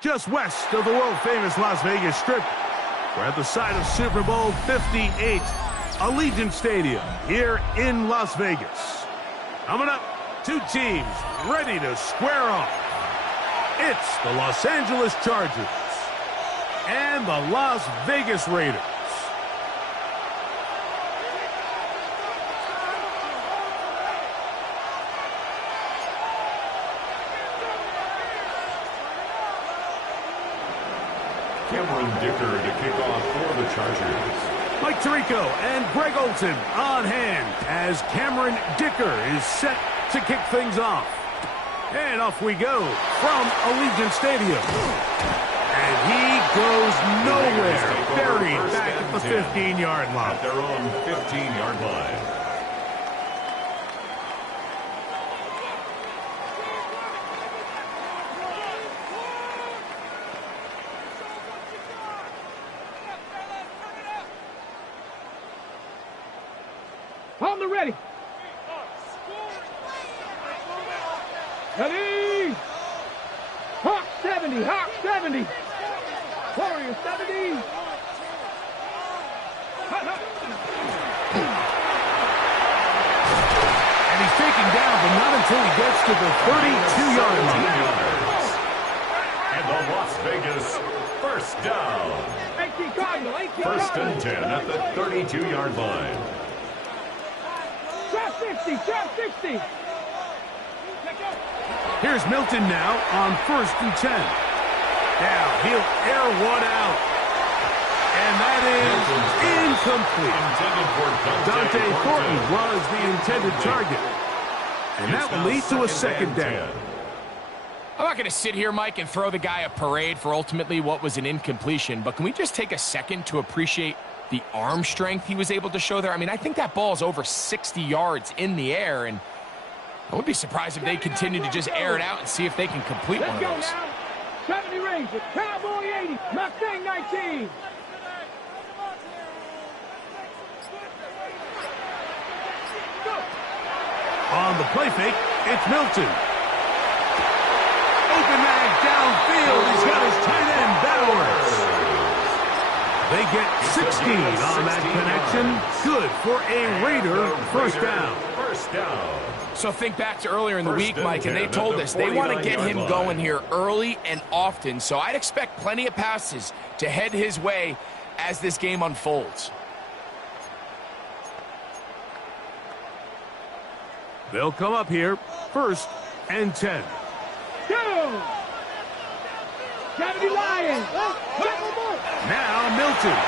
Just west of the world-famous Las Vegas Strip, we're at the site of Super Bowl 58, Allegiant Stadium here in Las Vegas. Coming up, two teams ready to square off. It's the Los Angeles Chargers and the Las Vegas Raiders. Dicker to kick off for the Chargers. Mike Tirico and Greg Olson on hand as Cameron Dicker is set to kick things off. And off we go from Allegiant Stadium. And he goes nowhere, buried back at the 15-yard line. At their own 15-yard line. On the ready. Ready. Hawk 70. Hawk 70. Warrior 70. And he's taken down, but not until he gets to the 32-yard line. And the Las Vegas first down. First and 10 at the 32-yard line. Trap 60, trap 60. Here's Milton now on first and 10. Now he'll air one out. And that is incomplete. Dante Thornton was the intended target. And that will lead to a second down. I'm not going to sit here, Mike, and throw the guy a parade for ultimately what was an incompletion, but can we just take a second to appreciate the arm strength he was able to show there? I mean, I think that ball is over 60 yards in the air, and I would be surprised if they continue to just air it out and see if they can complete one of those. 70 Ranger, Cowboy 80, Mustang 19. On the play fake, it's Milton. Open man downfield. He's got his tight end, Bowers. They get 16 on that connection. Good for a Raider first down. First down. So think back to earlier in the week, Mike, and they told us they want to get him going here early and often. So I'd expect plenty of passes to head his way as this game unfolds. They'll come up here, first and 10. Go! 70 Lions. Now Milton.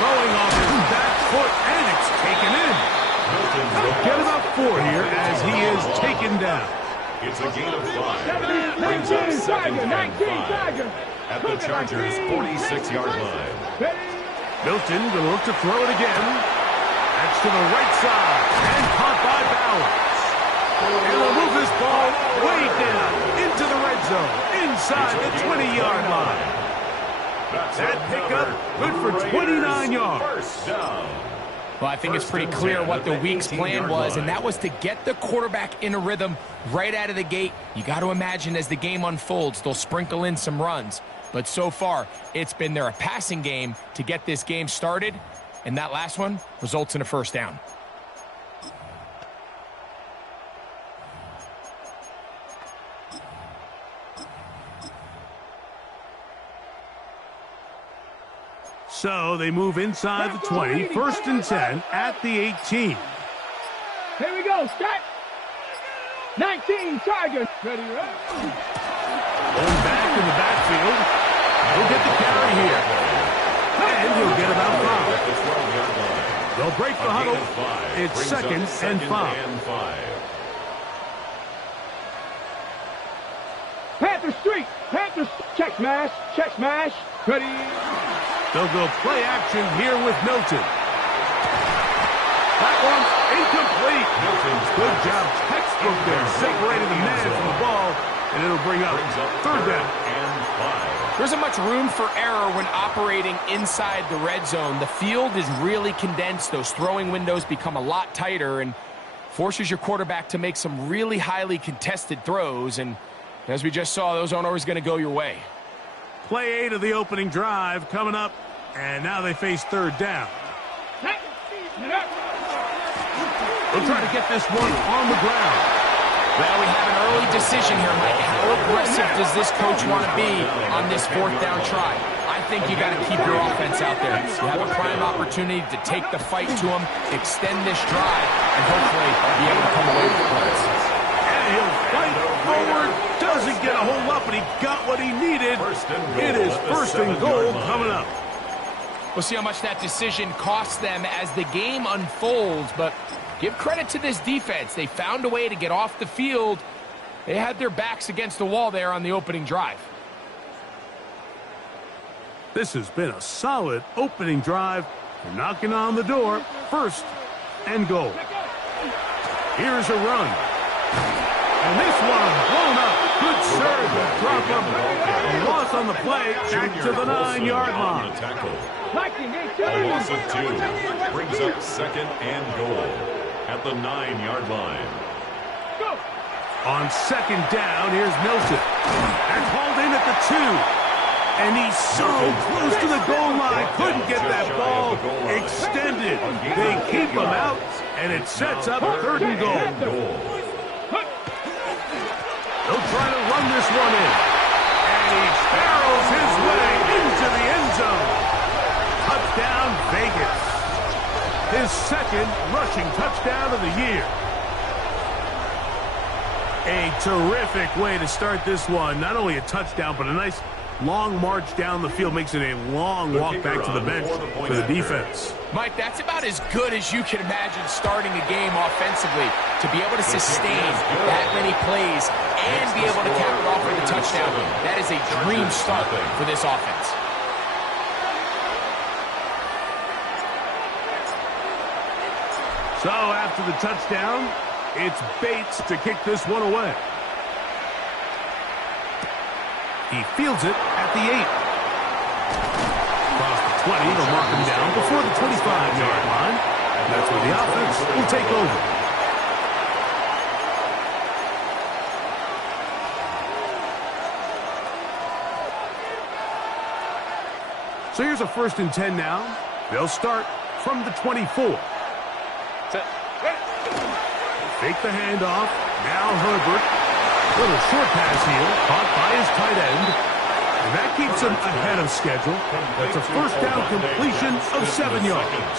Throwing off his back foot, and it's taken in. Get about 4 here as he is taken down. It's a gain of 5. Brings up second and 5 at the Chargers' 46-yard line. Milton going to look to throw it again. That's to the right side and caught by Bowers. And they'll move this ball way down into the red zone inside the 20-yard line. That pickup good for 29 yards. First down. Well, I think it's pretty clear what the week's plan was, and that was to get the quarterback in a rhythm right out of the gate. You got to imagine as the game unfolds, they'll sprinkle in some runs. But so far, it's been their passing game to get this game started, and that last one results in a first down. So they move inside the 20, 1st and 10 at the 18. Here we go, start. 19, Chargers. Ready, right? Going back in the backfield. He'll get the carry here. And he'll get about 5. They'll break the huddle. It's 2nd and 5. Panther Street. Panther. Check smash. Check smash. Ready. They'll go play action here with Milton. That one's incomplete. Good job, textbook there, separating the man from the ball, and it'll bring up 3rd down. There isn't much room for error when operating inside the red zone. The field is really condensed. Those throwing windows become a lot tighter and forces your quarterback to make some really highly contested throws. And as we just saw, those aren't always going to go your way. Play 8 of the opening drive coming up, and now they face 3rd down. They'll try to get this one on the ground. Well, we have an early decision here, Mike. How aggressive does this coach want to be on this 4th down try? I think you got to keep your offense out there. You have a prime opportunity to take the fight to him, extend this drive, and hopefully be able to come away with points. And he'll fight forward. Doesn't get a hold up, but he got what he needed. It is 1st and goal coming up. We'll see how much that decision costs them as the game unfolds, but give credit to this defense. They found a way to get off the field. They had their backs against the wall there on the opening drive. This has been a solid opening drive. They're knocking on the door. 1st and goal. Here's a run. And this one blown up. Good serve. Drop him. A loss on the play. Back to the 9-yard line. A loss of 2 brings up 2nd and goal at the 9-yard line. On 2nd down, here's Milton. That's hauled in at the 2. And he's so close to the goal line. Couldn't get that ball extended. They keep him out, and it sets up 3rd and goal. They'll try to run this one in. And he barrels his way into the end zone. Touchdown, Vegas. His 2nd rushing touchdown of the year. A terrific way to start this one. Not only a touchdown, but a nice long march down the field. Makes it a long walk back to the bench for the defense. Mike, that's about as good as you can imagine starting a game offensively. To be able to sustain that many plays and be able to cap it off with a touchdown, that is a dream start for this offense. So after the touchdown, it's Bates to kick this one away. He fields it at the 8. Across the 20, they'll mark him down before the 25-yard line. And that's where the offense will take over. So here's a 1st and 10 now. They'll start from the 24. Fake the handoff. Now Herbert. Little short pass here. Caught by his tight end. And that keeps him ahead of schedule. That's a 1st down completion of 7 yards.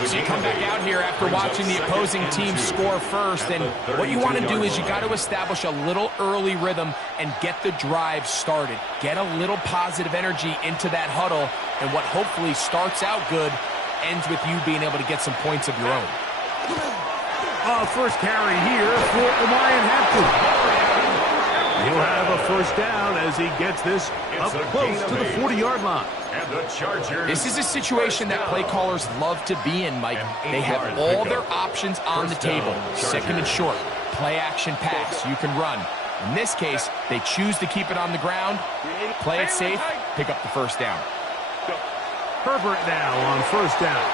So you come back out here after watching the opposing team score first, and what you want to do is you got to establish a little early rhythm and get the drive started. Get a little positive energy into that huddle, and what hopefully starts out good ends with you being able to get some points of your own. First carry here for Mayhem. He'll have a 1st down as he gets this up close to the 40-yard line. And the Chargers. This is a situation that play callers love to be in, Mike. They have all their options on the table. 2nd and short, play action pass, you can run. In this case, they choose to keep it on the ground, play it safe, pick up the 1st down. Herbert now on 1st down.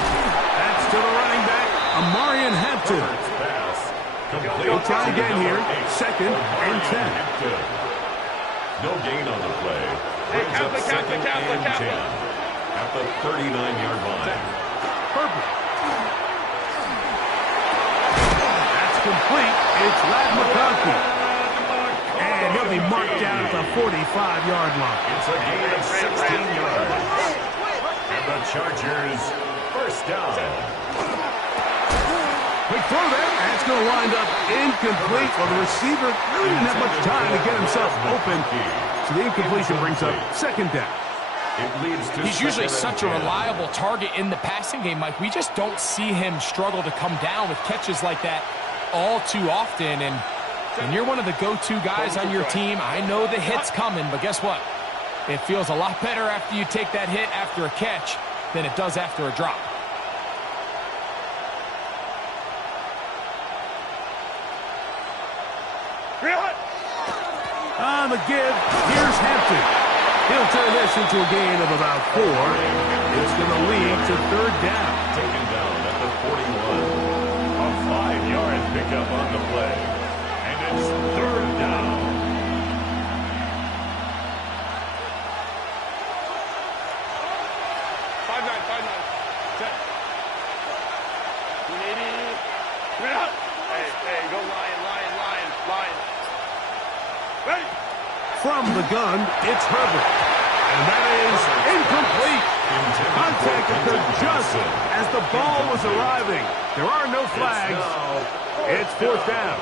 That's to the running back, Amarian Hampton. He'll try again here, 2nd and 10. No gain on the play. Brings up 2nd and 10 at the 39-yard line. Herbert. That's complete. It's Lad McConkey. 45-yard line. It's a gain of 16 yards. And the Chargers, first down. Quick throw there, and it's going to wind up incomplete. Well, the receiver really didn't have much time to get himself open, so the incompletion brings up second down. He's usually such a reliable target in the passing game, Mike. We just don't see him struggle to come down with catches like that all too often. And when you're one of the go-to guys on your team, I know the hit's coming, but guess what? It feels a lot better after you take that hit after a catch than it does after a drop. On the give, here's Hampton. He'll turn this into a gain of about 4. It's going to lead to third down. Taken down at the 41. A 5-yard pickup on the play. And it's third down. Hey, go Lion. Ready? From the gun, it's Herbert. And that is incomplete. Contact occurred just as the ball was arriving. There are no flags. It's fourth down.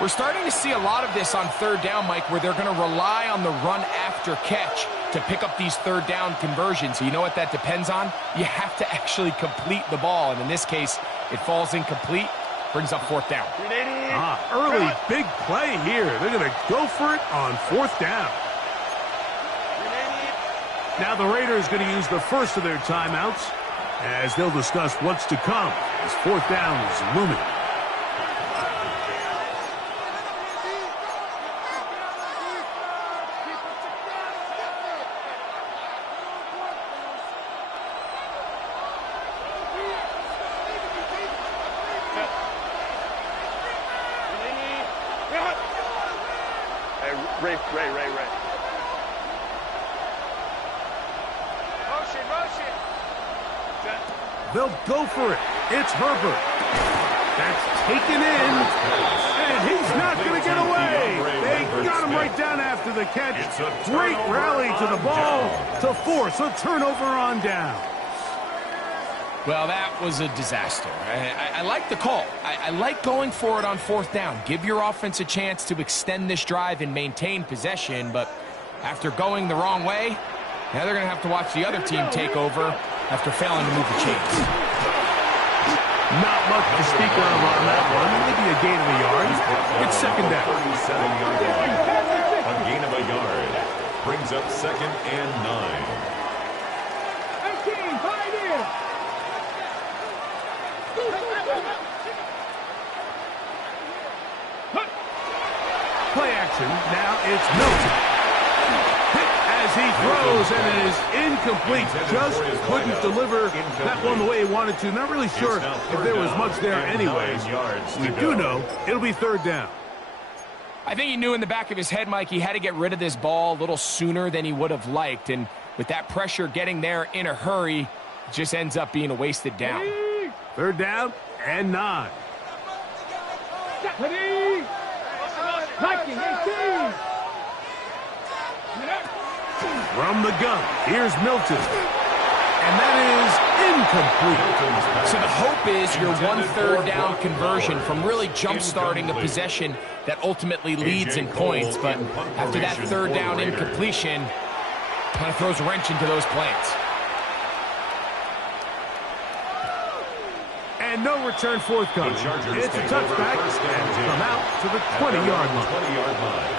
We're starting to see a lot of this on third down, Mike, where they're going to rely on the run after catch to pick up these third down conversions. So you know what that depends on? You have to actually complete the ball. And in this case, it falls incomplete, brings up fourth down. Early big play here. They're going to go for it on fourth down. Now the Raiders going to use the first of their timeouts as they'll discuss what's to come as fourth down is looming. Ray. Motion. They'll go for it. It's Herbert. That's taken in, and he's not going to get away. They got him right down after the catch. Great rally to the ball to force a turnover on down. Well, that was a disaster. I like the call. I like going for it on fourth down. Give your offense a chance to extend this drive and maintain possession, but after going the wrong way, now they're going to have to watch the other team take over after failing to move the chains. Not much to speak of on that one. Maybe a gain of a yard. It's second down. 37-yard line. A gain of a yard. Brings up second and 9. 18, Pioneer. Play action. Now it's Milton. As he throws, and it is incomplete. Just couldn't deliver that one the way he wanted to. Not really sure if there was much there anyways. We do know it'll be third down. I think he knew in the back of his head, Mike, he had to get rid of this ball a little sooner than he would have liked. And with that pressure getting there in a hurry, it just ends up being a wasted down. Third down and 9. Viking, 18. From the gun, here's Milton. And that is incomplete. So the hope is your 1/3 down conversion from really jump-starting a possession that ultimately leads in points. But after that third down incompletion, kind of throws a wrench into those plans. And no return forthcoming. It's a touchback and come out to the 20-yard line.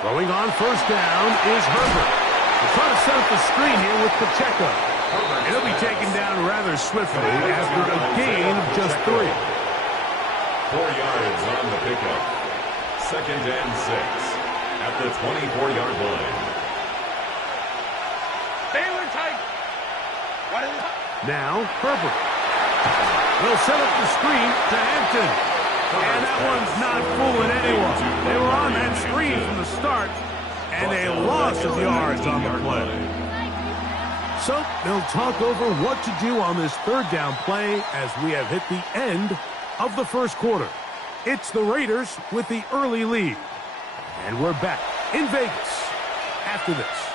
Throwing on first down is Herbert. They're trying to set up the screen here with Pacheco. And he'll be taken down rather swiftly after a gain of just 3. 4 yards on the pickup. Second and 6 at the 24-yard line. Now Herbert. They'll set up the screen to Hampton. And that one's not fooling anyone. They were on that screen from the start, and a loss of yards on the play. So they'll talk over what to do on this third down play as we have hit the end of the first quarter. It's the Raiders with the early lead. And we're back in Vegas after this.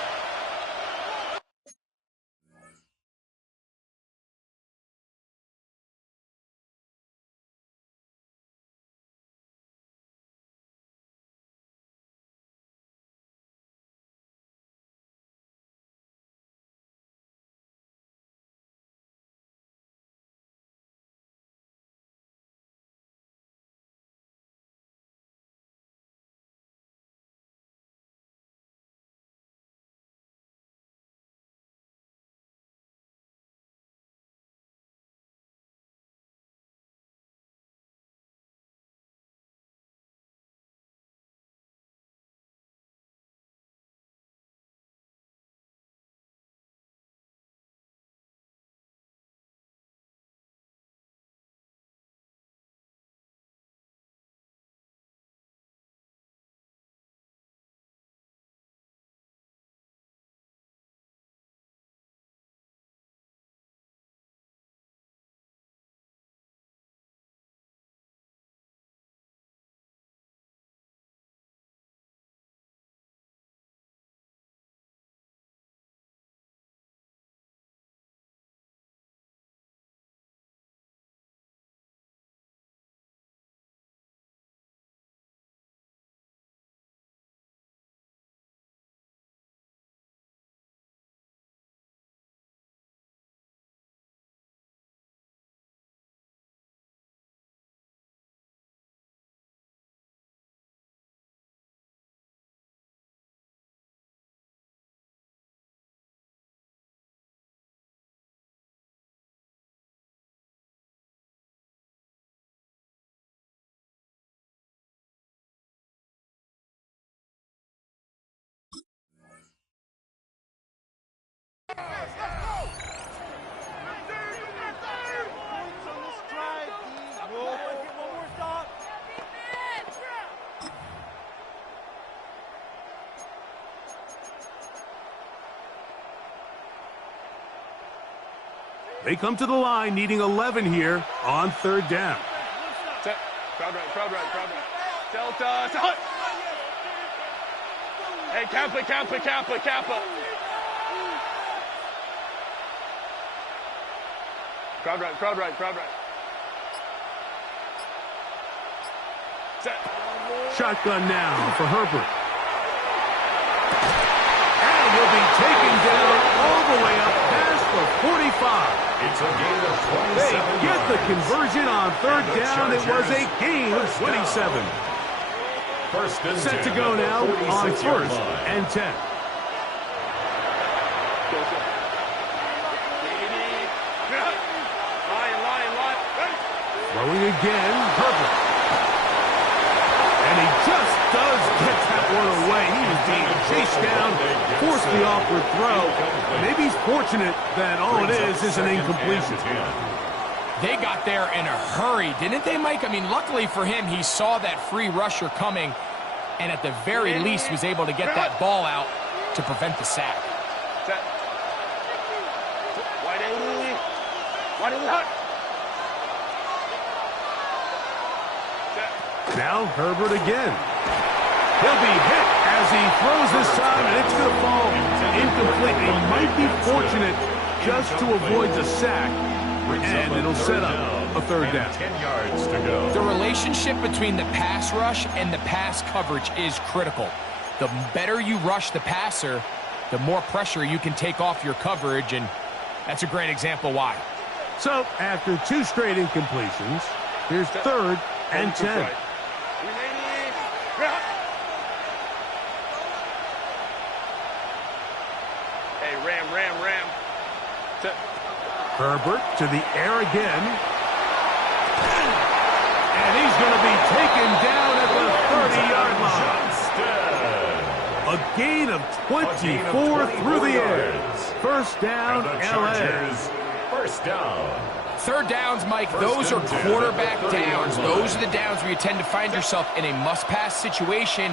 They come to the line needing 11 here on third down. Set. Crowd right, crowd right, crowd right. Delta, Delta. Hey, Kappa, Kappa, Kappa, Kappa. Crowd right, crowd right, crowd right. Set. Shotgun now for Herbert. And will be taken down all the way up past the 45. It's a gain of 27 They get the yards. conversion on third down. It was a gain of 27. First and Set 10 to go at the now on 46-yard first line. and 10. Throwing again, Herbert. And he just does get that one away. He was being chased down, forced the awkward throw. Maybe he's fortunate that all it is an incompletion. They got there in a hurry, didn't they, Mike? I mean, luckily for him, he saw that free rusher coming and at the very least was able to get that ball out to prevent the sack. Now Herbert again. He'll be hit as he throws this time, and it's going to fall incomplete. He might be fortunate just to avoid the sack, and it'll set up a third down. 10 yards to go. The relationship between the pass rush and the pass coverage is critical. The better you rush the passer, the more pressure you can take off your coverage, and that's a great example why. So after two straight incompletions, here's third and 10. Hey, ram. Herbert to the air again. And he's going to be taken down at the 30-yard line. A gain of 24 through the air. First down, And the L.A. Chargers, first down. Third downs, Mike, those are quarterback downs. Those are the downs where you tend to find yourself in a must-pass situation,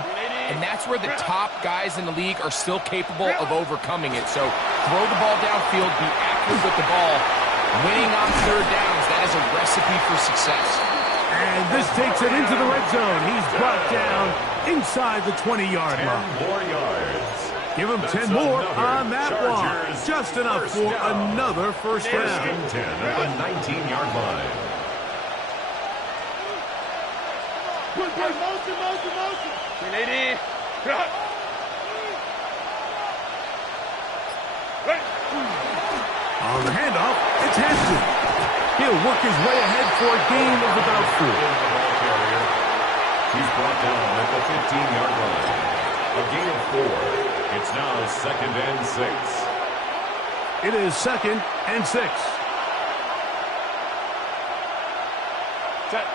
and that's where the top guys in the league are still capable of overcoming it. So throw the ball downfield, be accurate with the ball. Winning on third downs, that is a recipe for success. And this takes it into the red zone. He's brought down inside the 20-yard line. 10 more yards. Give him 10 more on that one. Just enough for another first down. First and 10 at the 19-yard line. Lady. On the handoff, it's Hampton. He'll work his way ahead for a gain of about 4. He's brought down at the 15-yard line. A gain of 4. It's now 2nd and 6. It is 2nd and 6. Set.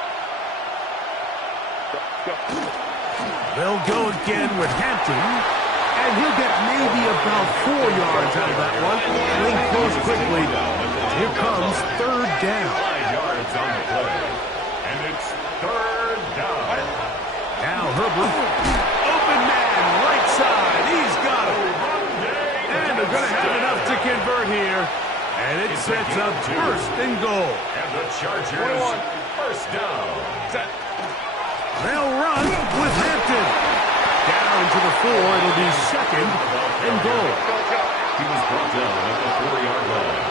Go. They'll go again with Hampton, and he'll get maybe about 4 yards out of that one. Link goes quickly. Here comes third down. 5 yards on the play. And it's third down. Now Herbert, open man, right side. He's got it. And they're going to have enough to convert here. And it sets up first and goal. And the Chargers, first down. Set. They'll run with Hampton. Down to the 4. It'll be 2nd and goal. He was brought down at the 4-yard line.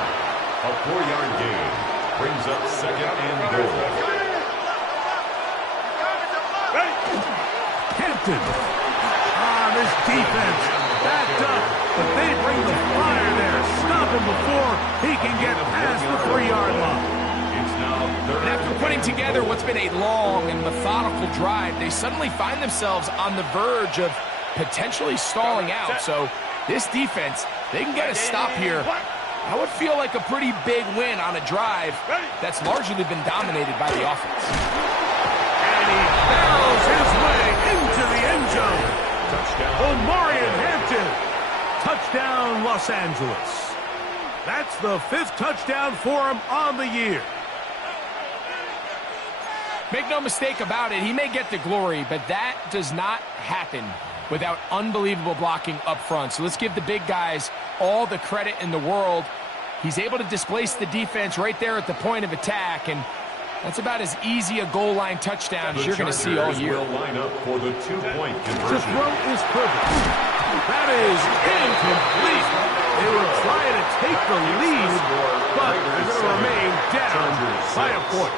A 4-yard gain brings up 2nd and goal. Hampton. This defense backed up, but they bring the fire there. Stop him before he can get past the 3-yard line. It's now third. And after putting together what's been a long and methodical drive, they suddenly find themselves on the verge of potentially stalling out. So this defense, they can get a stop here. That would feel like a pretty big win on a drive that's largely been dominated by the offense. And he barrels his way into the end zone. Touchdown. Omarion Hampton. Touchdown, Los Angeles. That's the 5th touchdown for him on the year. Make no mistake about it, he may get the glory, but that does not happen without unbelievable blocking up front. So let's give the big guys all the credit in the world. He's able to displace the defense right there at the point of attack, and that's about as easy a goal line touchdown as you're going to see all year. Will line up for the 2-point The conversion. throw is perfect. That is incomplete. They were trying to take the lead, but they're going to remain down by a point.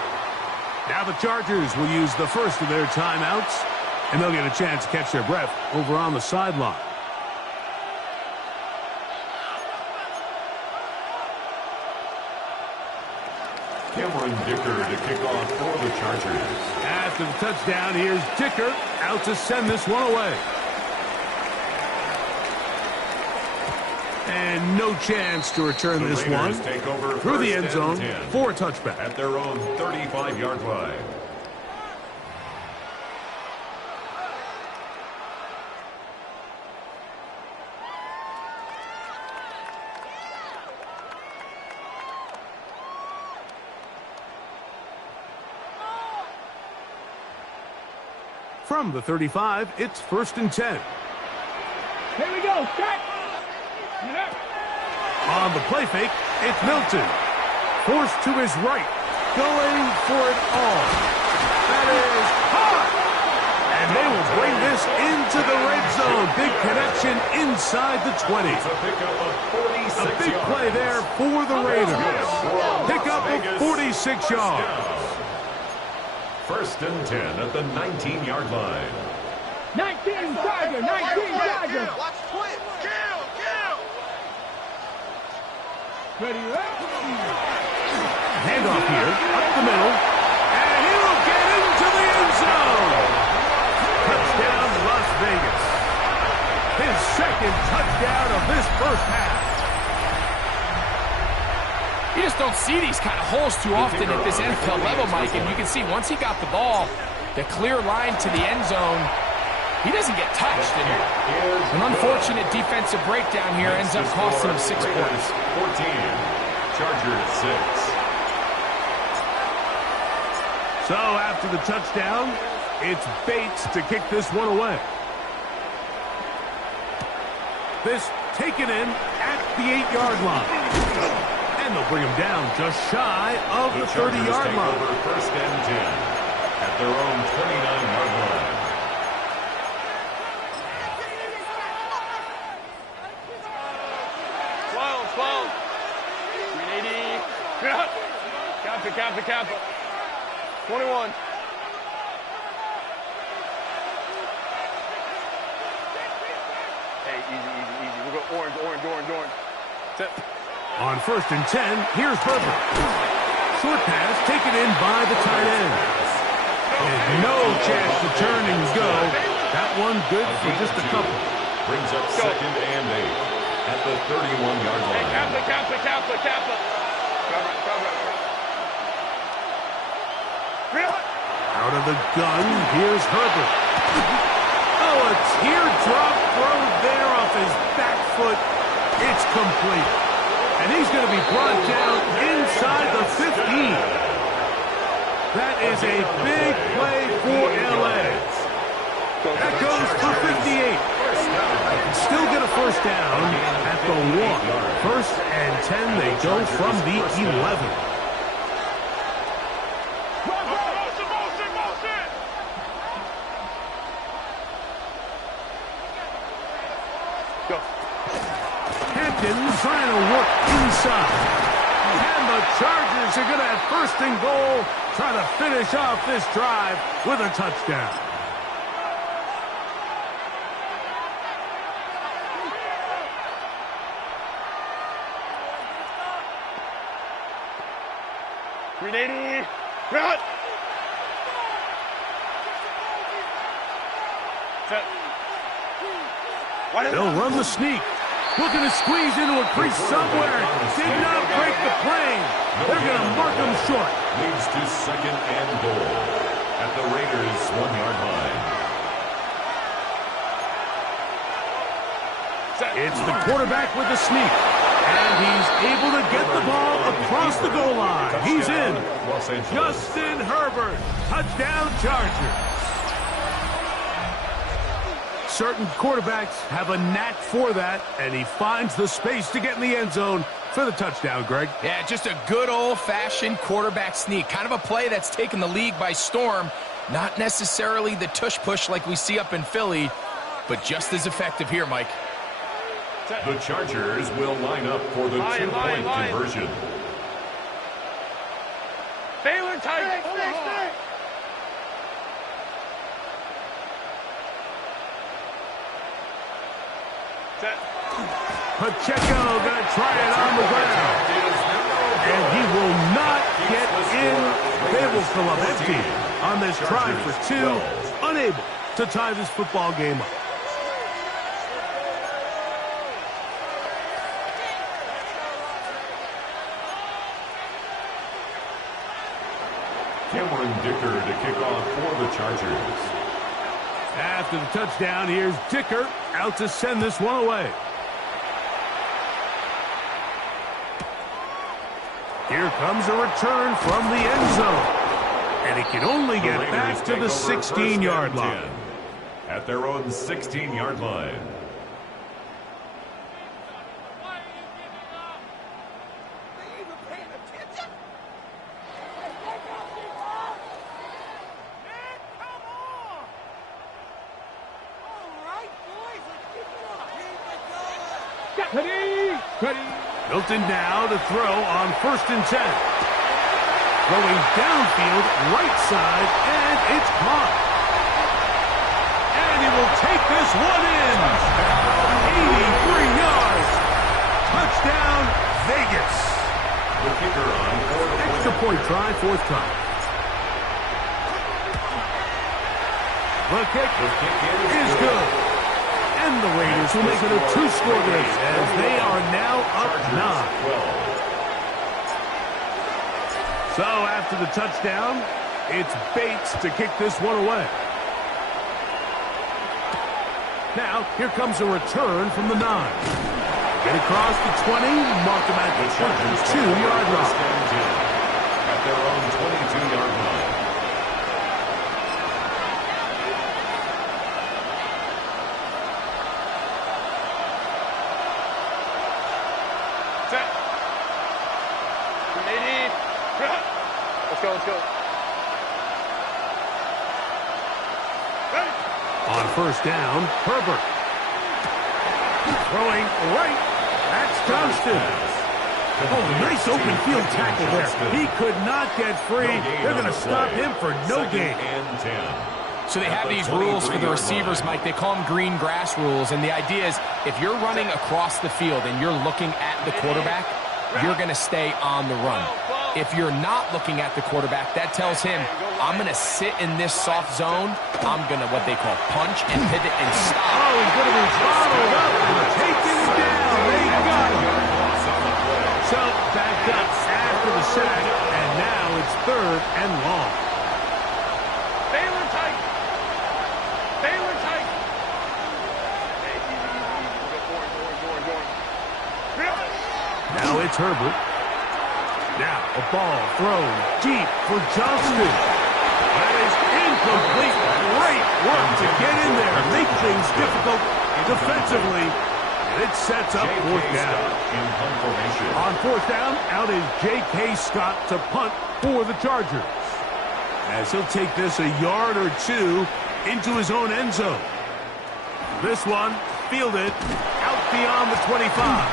Now the Chargers will use the first of their timeouts, and they'll get a chance to catch their breath over on the sideline. Cameron Dicker to kick off for the Chargers. After the touchdown, here's Dicker out to send this one away. And no chance to return this one Take over through the end zone 10 for a touchback. at their own 35-yard line. From the 35, it's 1st and 10. Here we go. Start. On the play fake, it's Milton. Forced to his right. Going for it all. That is hot. And they will bring this into the red zone. Big connection inside the 20. It's a pickup of 46 A big yards. play there for the Raiders. Pickup of 46 yards. 1st and 10 at the 19-yard line. 19 Charger. 19 Charger. Watch the twin. Kill. Ready, right? Handoff here, up the middle. And he'll get into the end zone. Touchdown, Las Vegas. His 2nd touchdown of this first half. You just don't see these kind of holes too often at this NFL level, Mike. And you can see once he got the ball, the clear line to the end zone, he doesn't get touched. And an unfortunate defensive breakdown here ends up costing him 6 points. 14, Chargers 6. So after the touchdown, it's Bates to kick this one away. This taken in at the 8-yard line. And they'll bring him down just shy of the 30-yard line. Over first and 10 at their own 29-yard line. Kappa. 21. Hey, easy. We'll go orange. Set. On first and 10, here's Herbert. Short pass taken in by the tight end. And no chance to turn and go. That one good for just a couple. Brings up second and 8 at the 31-yard line. Hey, Kappa. Cover. Out of the gun, here's Herbert. Oh, a teardrop throw there off his back foot. It's complete. And he's going to be brought down inside the 15. That is a big play for L.A. That goes for 58. Still get a first down at the 1. First and 10, they go from the 11. Trying to work inside. And the Chargers are going to have first and goal, try to finish off this drive with a touchdown. Grenade. Run. Set. They'll run the sneak. Looking to squeeze into a crease somewhere. Did not break the plane. They're going to mark him short. Leads to second and goal at the Raiders' 1-yard line. It's the quarterback with the sneak. And he's able to get the ball across the goal line. He's in. Justin Herbert. Touchdown Chargers. Certain quarterbacks have a knack for that, and he finds the space to get in the end zone for the touchdown, Greg. Yeah, just a good old-fashioned quarterback sneak. Kind of a play that's taken the league by storm. Not necessarily the tush-push like we see up in Philly, but just as effective here, Mike. The Chargers will line up for the two-point conversion. Baylor tight. Pacheco going to try it on the ground. And he will not get in. They will fill up empty on this try for 2. Unable to tie this football game up. Cameron Dicker to kick off for the Chargers. After the touchdown, here's Dicker out to send this one away. Here comes a return from the end zone. And he can only get back to the 16-yard line. At their own 16-yard line. Milton now to throw on first and 10. Throwing downfield, right side, and it's caught. And he will take this one in. 83 yards. Touchdown, Vegas. The kicker on extra point try, fourth time. The kick is good. And the Raiders will make it a 2-score game as they are now up 9. So after the touchdown, it's Bates to kick this one away. Now, here comes a return from the 9. Get across the 20, mark him at the 22-yard line. At their own 22-yard line. On first down, Herbert. Throwing right. That's Johnston. Oh, nice open field tackle there. He could not get free. They're going to stop him for no gain. So they have these rules for the receivers, Mike. They call them green grass rules. And the idea is if you're running across the field and you're looking at the quarterback, you're going to stay on the run. If you're not looking at the quarterback, that tells him, I'm going to sit in this soft zone. I'm going to what they call punch and pivot and stop. Oh, he's going to be followed up and taken down. They got him. So backed up after the sack, and now it's 3rd and long. Baylor tight. Baylor tight. Now it's Herbert. Now a ball thrown deep for Johnston. That is incomplete. Great work to get in there, make things difficult defensively. And it sets up 4th down. On 4th down, out is J.K. Scott to punt for the Chargers. As he'll take this a yard or two into his own end zone. This one fielded out beyond the 25.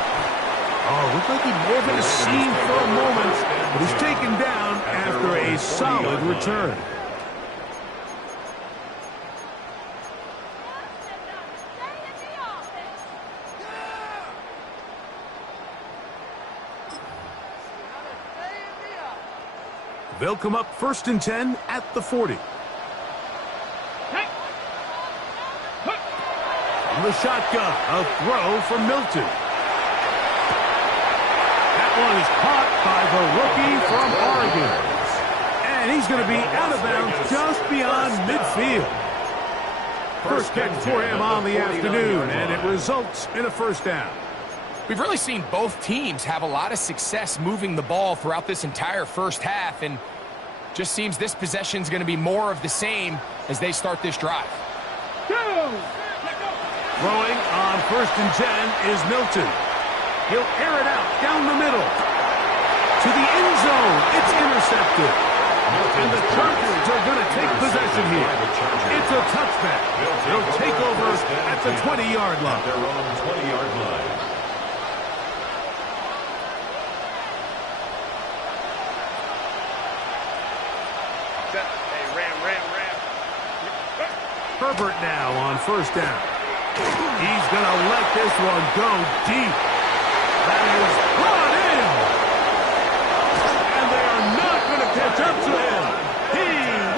Oh, looked like he may have been a seam for a moment, but he's taken down after a solid return. They'll come up 1st and 10 at the 40. From the shotgun, a throw from Milton. That one is caught by the rookie from Oregon. And he's going to be out of bounds just beyond midfield. First catch for him on the afternoon, and it results in a 1st down. We've really seen both teams have a lot of success moving the ball throughout this entire first half, and just seems this possession is going to be more of the same as they start this drive. Throwing on 1st and 10 is Milton. He'll air it out down the middle. To the end zone. It's intercepted. And the Chargers are going to take possession here. It's a touchback. They'll take over at the 20-yard line. Their own 20-yard line. Herbert now on 1st down. He's going to let this one go deep. That is brought in. And they are not going to catch up to him. He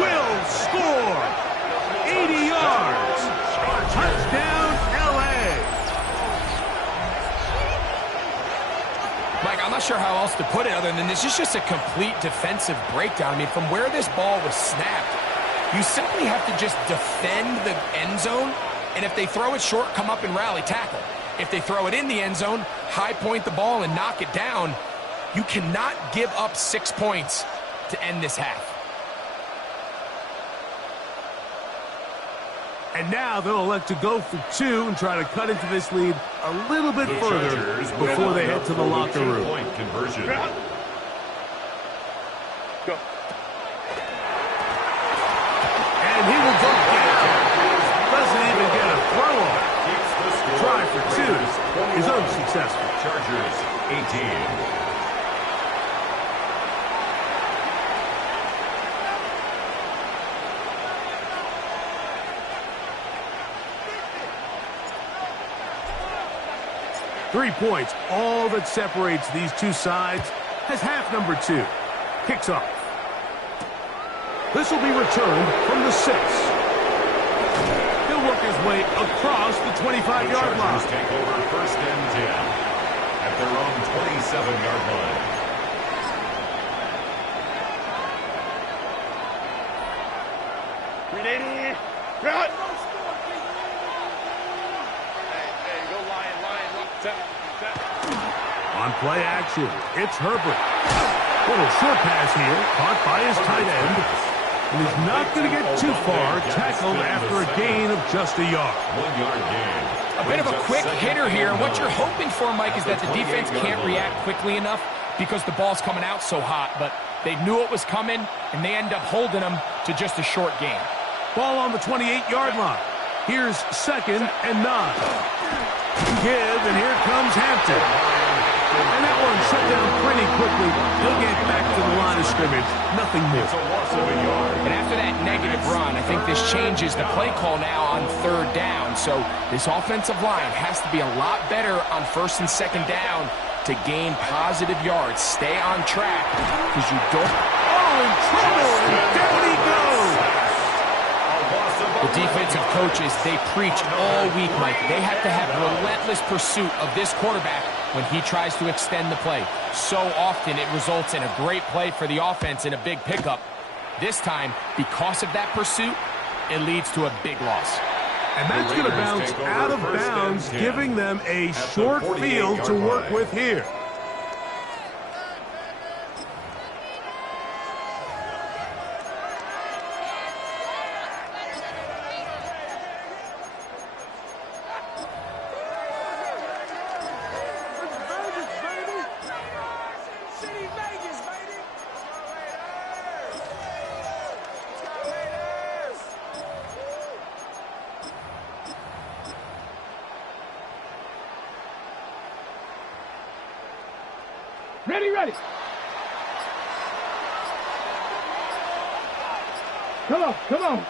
will score. 80 yards. Touchdown, L.A. Mike, I'm not sure how else to put it other than this is just a complete defensive breakdown. I mean, from where this ball was snapped, you simply have to just defend the end zone, and if they throw it short, come up and rally tackle. If they throw it in the end zone, high point the ball and knock it down. You cannot give up 6 points to end this half. And now they'll elect to go for 2 and try to cut into this lead a little bit further before they head to the locker room. Point conversion. Go. And he will go down. Doesn't even get a throw on. Try for 2 is unsuccessful. Chargers 18. Three points, all that separates these two sides, as half number 2 kicks off. This will be returned from the 6. He'll work his way across the 25-yard line. Take over 1st and 10 at their own 27-yard line. Ready? Cut! Hey, go Lion. On play action, it's Herbert. Little short pass here, caught by his tight end. And he's not going to get too far, tackled after a gain of just a yard. 1 yard gain. A bit of a quick hitter here. What you're hoping for, Mike, is that the defense can't react quickly enough because the ball's coming out so hot. But They knew it was coming, and they end up holding them to just a short gain. Ball on the 28-yard line. Here's 2nd and 9. Give, and here comes Hampton. And that one shut down pretty quickly. He'll get back to the line of scrimmage. Nothing more. It's a loss of a yard. And after that negative run, I think this changes the play call now on 3rd down. So this offensive line has to be a lot better on 1st and 2nd down to gain positive yards. Stay on track because you don't... Oh, in trouble! And down he goes! The defensive coaches, they preach all week, Mike. They have to have relentless pursuit of this quarterback when he tries to extend the play. So often it results in a great play for the offense and a big pickup. This time, because of that pursuit, it leads to a big loss. And that's going to bounce out of bounds, giving them a short field to work with here. Ready. Come on. A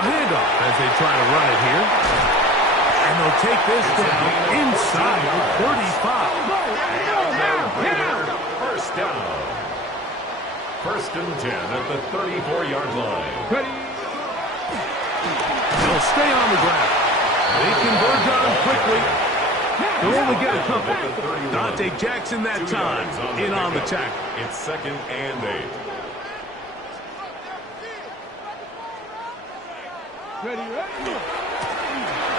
handoff as they try to run it here. And they'll take this down inside the 35. First down. 1st and 10 at the 34-yard line. They'll stay on the ground. They converge on him quickly. They'll only get a couple. Dante Jackson that time in on the tackle. It's 2nd and 8.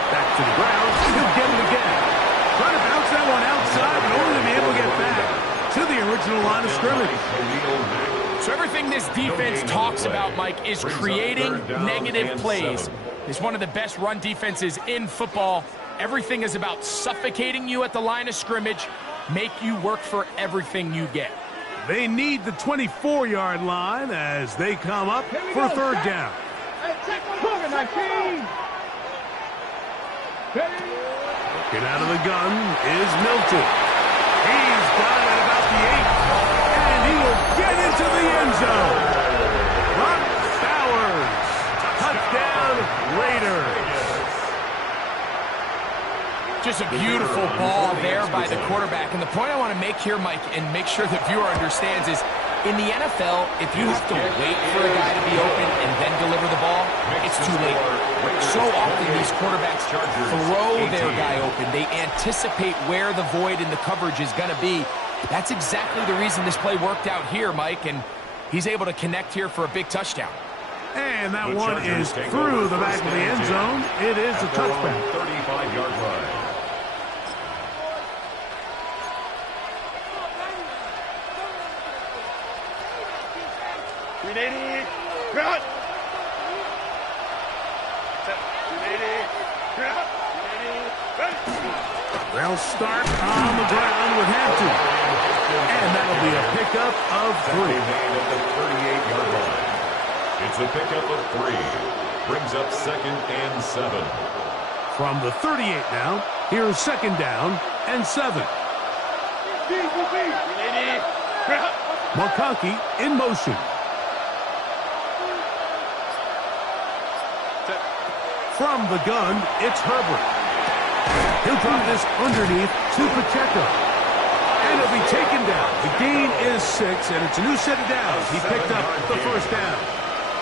Back to the ground. He'll get it again. Trying to bounce that one outside, but only to be able to get back to the original line of scrimmage. So everything this defense talks about, Mike, is creating negative plays. It's one of the best run defenses in football. Everything is about suffocating you at the line of scrimmage, make you work for everything you get. They need the 24-yard line as they come up for 3rd down. Looking out of the gun is Milton. He's got it about the 8, and he will get into the end zone. Brock Bowers, touchdown Raiders. Just a beautiful ball there by the quarterback. And the point I want to make here, Mike, and make sure the viewer understands is, in the NFL, if you have to wait for a guy to be open and then deliver the ball, it's too late. So often these quarterbacks throw their guy open. They anticipate where the void in the coverage is going to be. That's exactly the reason this play worked out here, Mike, and he's able to connect here for a big touchdown. And that one is through the back of the end zone. It is a touchback. 35-yard line. They'll start on the ground with Hampton. And that'll be a pickup of 3. At the 38-yard line. It's a pickup of 3. Brings up 2nd and 7. From the 38 now, here's 2nd down and 7. McConkey in motion. From the gun, it's Herbert. He'll drop this underneath to Pacheco. And he'll be taken down. The gain is 6, and it's a new set of downs. He picked up the 1st down.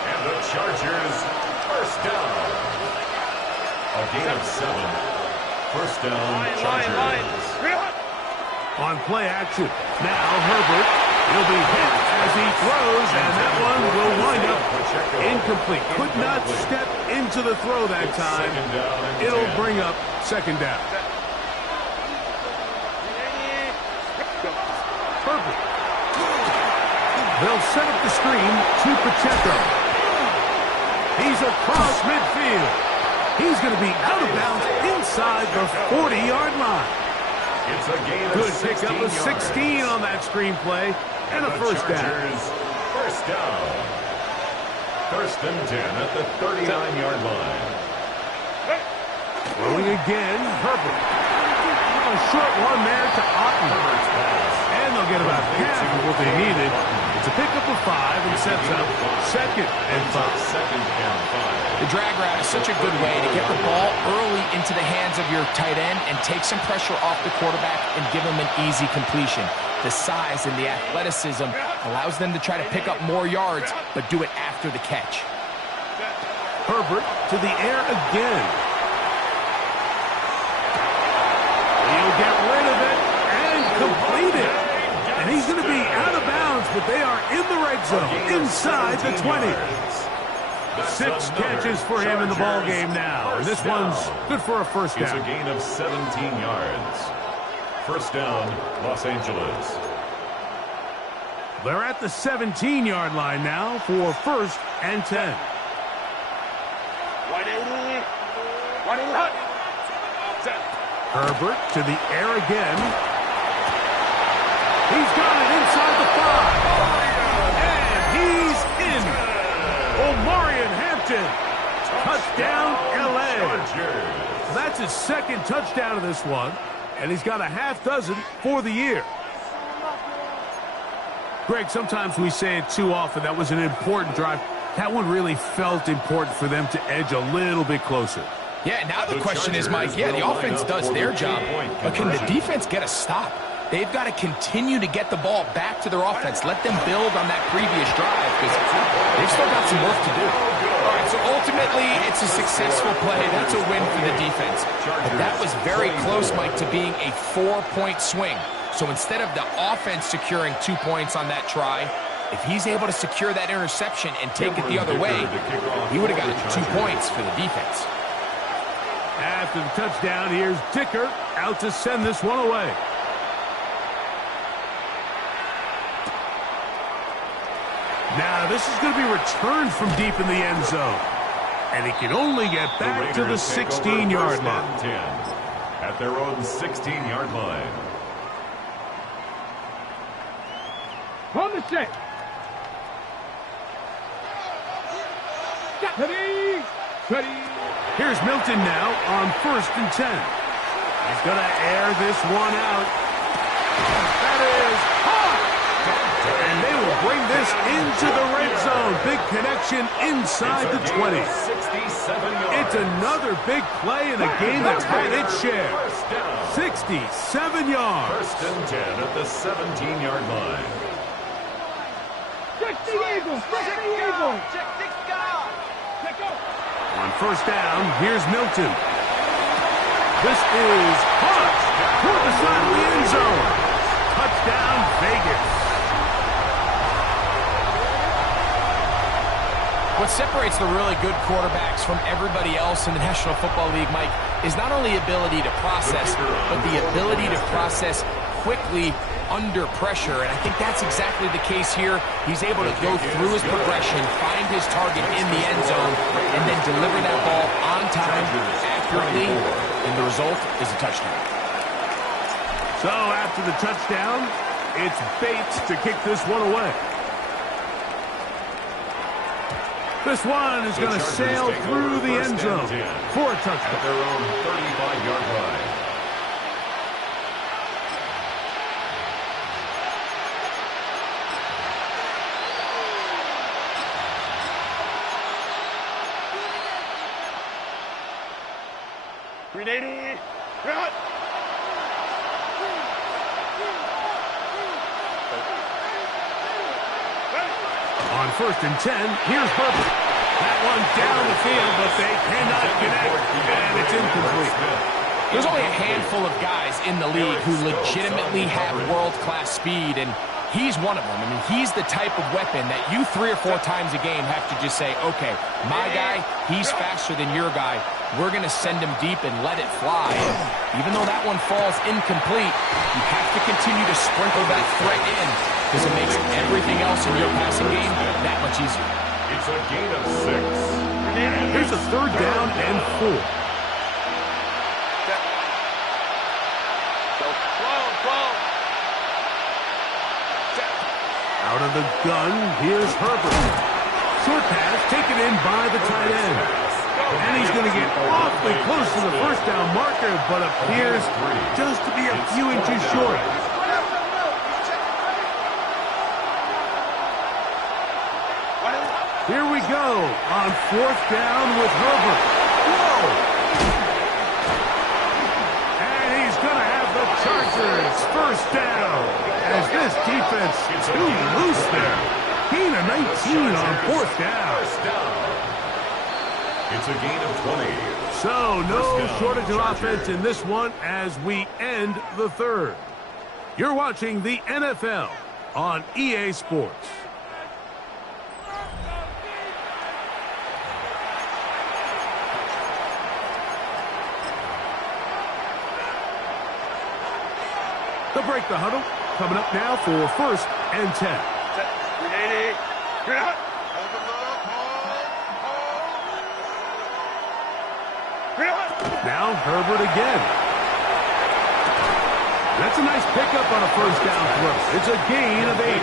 And the Chargers, 1st down. A gain of 7. 1st down, Chargers. On play action. Now Herbert. He'll be hit as he throws, and that one will wind up incomplete. Could not step into the throw that time. It'll bring up 2nd down. Herbert. They'll set up the screen to Pacheco. He's across midfield. He's going to be out of bounds inside the 40-yard line. It's a gain of Good pickup of 16 on that screenplay. and a first down. First down. First and 10 at the 39-yard line. Throwing again, Herbert. A short one there to Otten. And they'll get about half of what they needed. It's a pickup of 5 and sets up second and 5. The drag route is such a good way to get the ball early into the hands of your tight end and take some pressure off the quarterback and give him an easy completion. The size and the athleticism allows them to try to pick up more yards, but do it after the catch. Herbert to the air again. He'll get rid of it and complete it. And he's going to be out of bounds, but they are in the red zone, inside the 20. 6 catches for him in the ball game now. And this one's good for a first down. It's a gain of 17 yards. First down, Los Angeles. They're at the 17-yard line now for first and 10. Herbert to the air again. He's got it inside the 5. And he's in. Omarion Hampton. Touchdown, L.A. That's his second touchdown of this one. And he's got a half dozen for the year. Greg, sometimes we say it too often. That was an important drive. That one really felt important for them to edge a little bit closer. Yeah, now the question is, Mike, the offense does their job, but can the defense get a stop? They've got to continue to get the ball back to their offense. Let them build on that previous drive because they've still got some work to do. All right, so ultimately, it's a successful play. That's a win for the defense. But that was very close, Mike, to being a 4-point swing. So instead of the offense securing 2 points on that try, if he's able to secure that interception and take it the other way, he would have gotten 2 points for the defense. After the touchdown, here's Dicker out to send this one away. Now, this is going to be returned from deep in the end zone. And he can only get back to the 16-yard line. 10 at their own 16-yard line. On the set. Ready. Ready. Here's Milton now on first and 10. He's going to air this one out. That is hot. And they will bring this into the red zone. Big connection inside the 20. It's another big play in a game that's had its share. 67 yards. First and 10 at the 17-yard line. Check the Eagles. Check the Eagles. Check the guy. Check go. On first down, here's Milton. This is hot toward the side of the end zone. Touchdown, Vegas. What separates the really good quarterbacks from everybody else in the National Football League, Mike, is not only ability to process, but the ability to process quickly under pressure, and I think that's exactly the case here. He's able to go through his progression, find his target in the end zone, and then deliver that ball on time, accurately, and the result is a touchdown. So after the touchdown, it's Bates to kick this one away. This one is going to sail through the end zone for a touchdown. At their own 35-yard line. On first and 10, here's Herbert. That one down the field, but they cannot connect, and it's incomplete. There's only a handful of guys in the league who legitimately have world-class speed, and he's one of them. I mean, he's the type of weapon that you 3 or 4 times a game have to just say, okay, my guy, he's faster than your guy. We're going to send him deep and let it fly. And even though that one falls incomplete, you have to continue to sprinkle that threat in because it makes everything else in your passing game that much easier. It's a gain of 6. Here's a third down and 4. of the gun, here's Herbert. Short pass taken in by the tight end. And he's going to get awfully close to the first down marker, but appears just to be a few inches short. Here we go on fourth down with Herbert. Whoa! And he's going to have the Chargers first down as this defense is too loose there. Gain of 19 on fourth down. It's a gain of 20. So no shortage of offense in this one as we end the third. You're watching the NFL on EA Sports. They'll break the huddle. Coming up now for first and 10. 380. Get out. Now Herbert again. That's a nice pickup on a first down throw. It's a gain of 8.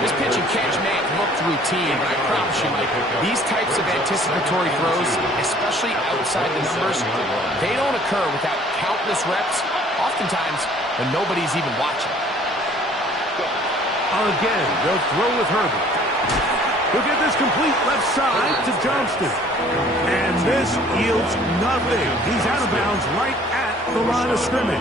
This pitch and catch may have looked routine, but I promise you, Mike, these types of anticipatory throws, especially outside the numbers, they don't occur without countless reps, oftentimes when nobody's even watching. Again, they'll throw with Herbert. He'll get this complete left side to Johnston. And this yields nothing. He's out of bounds right at the line of scrimmage.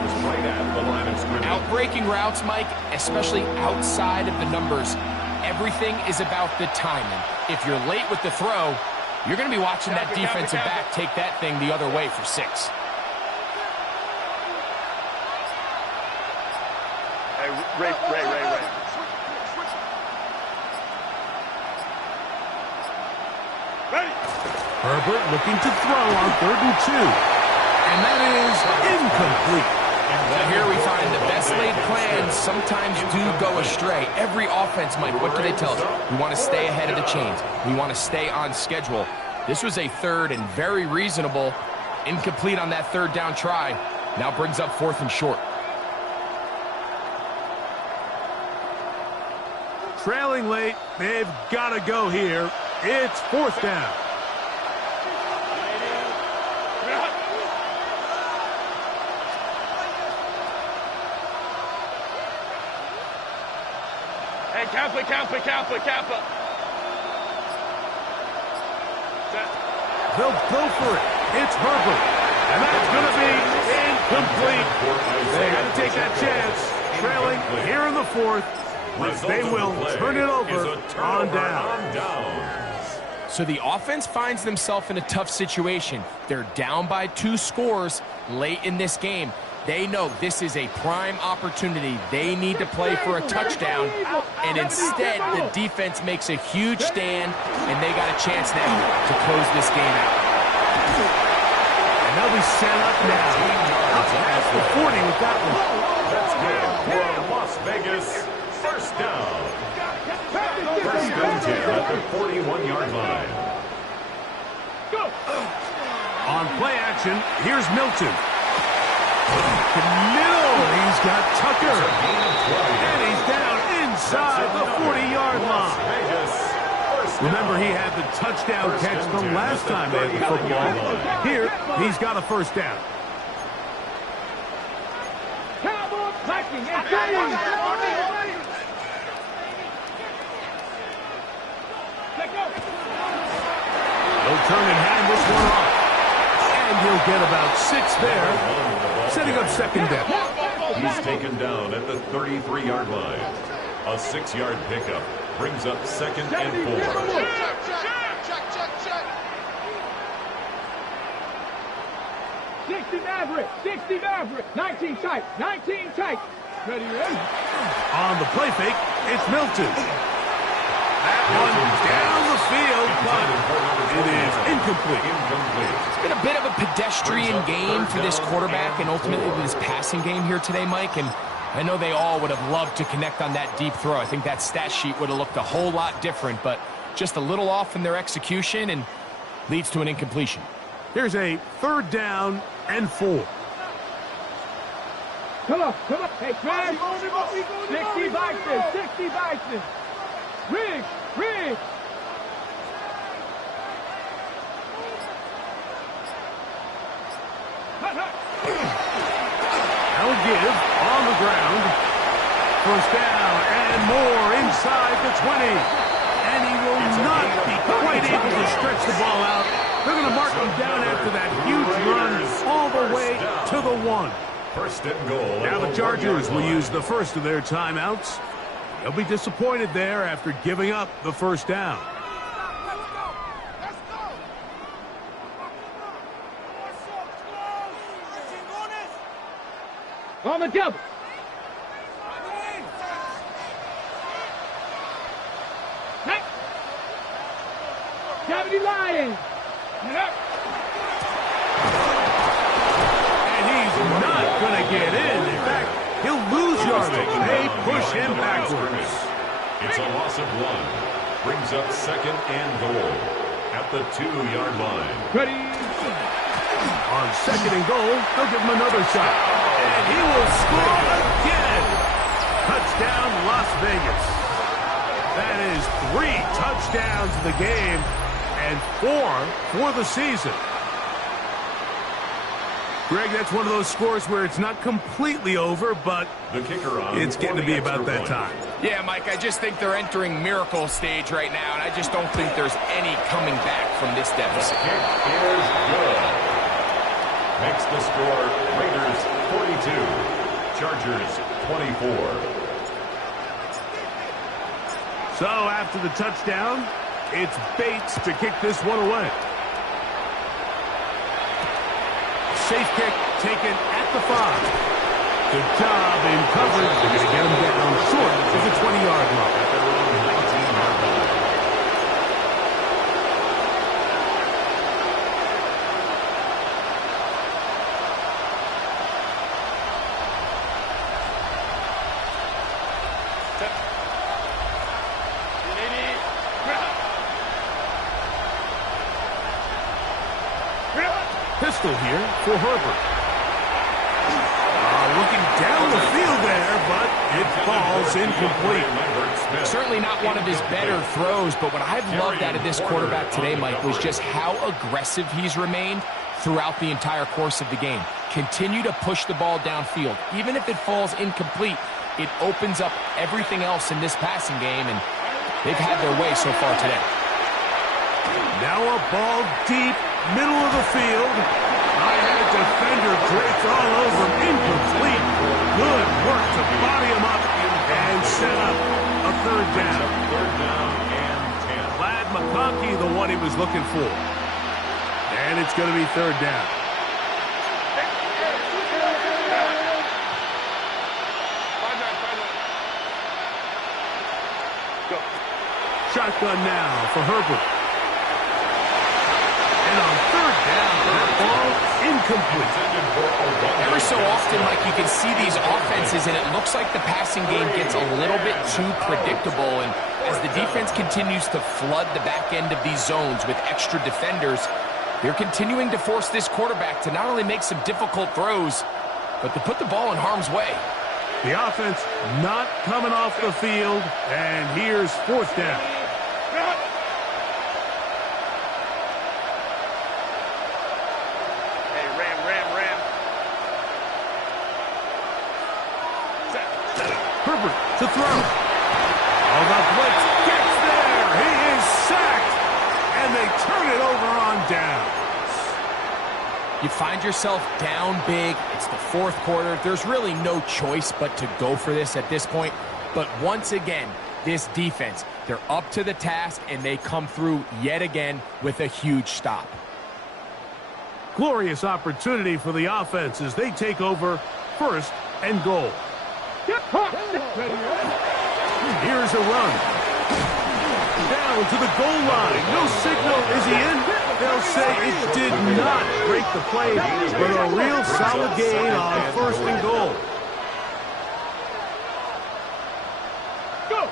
Outbreaking routes, Mike, especially outside of the numbers, everything is about the timing. If you're late with the throw, you're going to be watching that defensive back take that thing the other way for 6. Hey, Ray. Herbert looking to throw on 3rd and 2. And that is incomplete. Well, here we find the best laid plans sometimes do go astray. Every offense, Mike, what do they tell us? We want to stay ahead of the chains. We want to stay on schedule. This was a third and very reasonable. Incomplete on that third down try. Now brings up 4th and short. Trailing late, they've got to go here. It's 4th down. Hey, Kappa. They'll go for it. It's Herbert. And that's going to be incomplete. They had to take that chance. Trailing here in the 4th. They will turn it over on down. So the offense finds themselves in a tough situation. They're down by 2 scores late in this game. They know this is a prime opportunity. They need to play for a touchdown, and instead the defense makes a huge stand, and they got a chance now to close this game out. And they'll be set up now. Up past the 40 with that one. That's good for Las Vegas. First down. First and 10 at the 41-yard line. On play action, here's Milton. The middle, he's got Tucker. And he's down inside the 40-yard line. Remember, he had the touchdown catch the last time they had the football. Here, he's got a first down. He'll turn and hand this one off. And he'll get about 6 there, setting up second down. He's taken down at the 33-yard line. A 6-yard pickup brings up 2nd and 4. Sixty Maverick. 19 tight. Ready? On the play fake, it's Milton. That one down the field, but it is incomplete. It's been a bit of a pedestrian game for this quarterback and ultimately this passing game here today, Mike. And I know they all would have loved to connect on that deep throw. I think that stat sheet would have looked a whole lot different, but just a little off in their execution and leads to an incompletion. Here's a 3rd down and 4. Come on. Hey, Craig. 60 boxes. Rig. Now a give on the ground. First down and more inside the 20. And he will not be quite able to stretch the ball out. They're going to mark him down after that huge run all the way to the 1. First and goal. Now the Chargers will use the first of their timeouts. They'll be disappointed there after giving up the first down. On the double. Cavity Lion. And he's not going to get in. In fact, he'll lose yardage. They push him backwards. It's a loss of 1. Brings up second and goal at the 2-yard line. Ready. On second and goal, they'll give him another shot. And he will score again. Touchdown, Las Vegas. That is 3 touchdowns in the game and 4 for the season. Greg, that's one of those scores where it's not completely over, but the kicker on it's getting to be about that time. Yeah, Mike, I just think they're entering miracle stage right now, and I just don't think there's any coming back from this deficit. The kick is good. Makes the score Raiders 42, Chargers 24. So after the touchdown, it's Bates to kick this one away. Safe kick taken at the 5. Good job in coverage. They're going to get him down short of the 20-yard line. At their own 19-yard line. Pistol here for Herbert. Looking down the field there, but it falls incomplete. Certainly not one of his better throws, but what I've loved out of this quarterback today, Mike, was just how aggressive he's remained throughout the entire course of the game. Continue to push the ball downfield. Even if it falls incomplete, it opens up everything else in this passing game, and they've had their way so far today. Now a ball deep, middle of the field. High-head defender drapes all over him. Incomplete. Good work to body him up and set up a third down. Third down and 10. Glad McConkey the one he was looking for. And it's going to be third down. Shotgun now for Herbert. And on third down, that ball incomplete. Every so often, Mike, you can see these offenses, and it looks like the passing game gets a little bit too predictable. And as the defense continues to flood the back end of these zones with extra defenders, they're continuing to force this quarterback to not only make some difficult throws, but to put the ball in harm's way. The offense not coming off the field, and here's fourth down. Herbert to throw. Oh, the blitz gets there. He is sacked, and they turn it over on downs. You find yourself down big. It's the fourth quarter. There's really no choice but to go for this at this point. But once again, this defense, they're up to the task, and they come through yet again with a huge stop. Glorious opportunity for the offense as they take over first and goal. Here's a run. Down to the goal line. No signal. Is he in? They'll say it did not break the play, but a real solid gain on first and goal. Go!